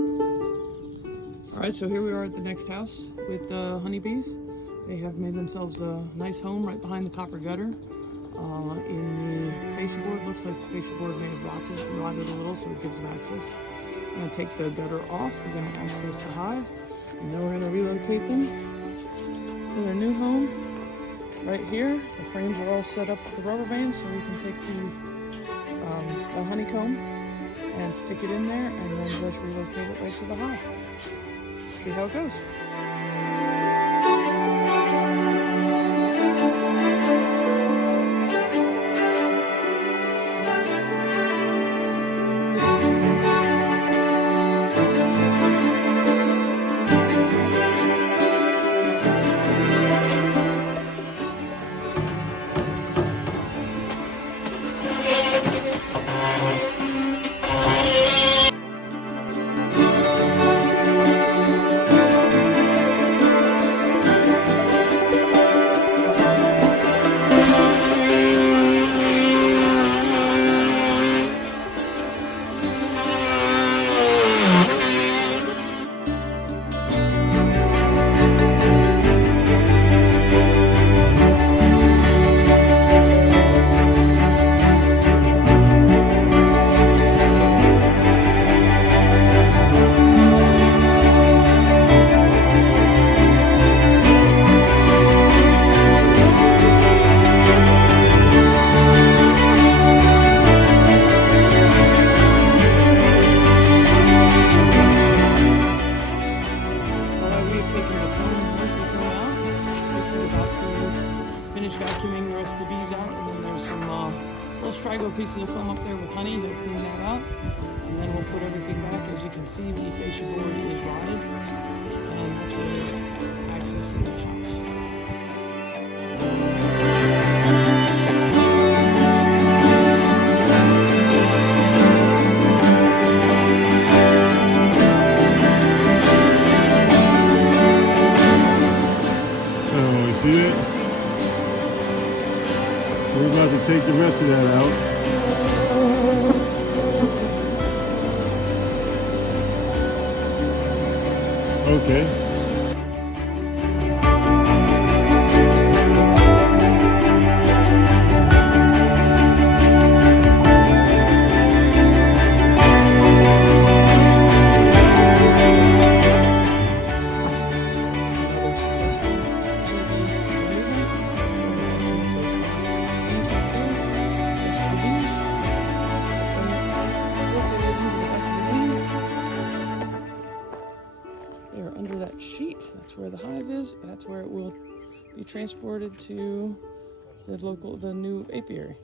Alright, so here we are at the next house with the honeybees. They have made themselves a nice home right behind the copper gutter. In the fascia board, looks like the fascia board may have rotted a little, so it gives them access. I'm going to take the gutter off, we're going to access the hive, and then we're going to relocate them to their new home. Right here, the frames are all set up with the rubber bands, so we can take the honeycomb and stick it in there, and then just relocate it right to the hive. See how it goes. Vacuuming the rest of the bees out, and then there's some little straggler pieces will come up there with honey. They'll clean that out, and then we'll put everything back. As you can see, the fascia board is rotted, and that's where they're accessing the house. See it? We're about to take the rest of that out. Okay. Under that sheet, that's where the hive is. That's where it will be transported to the new apiary.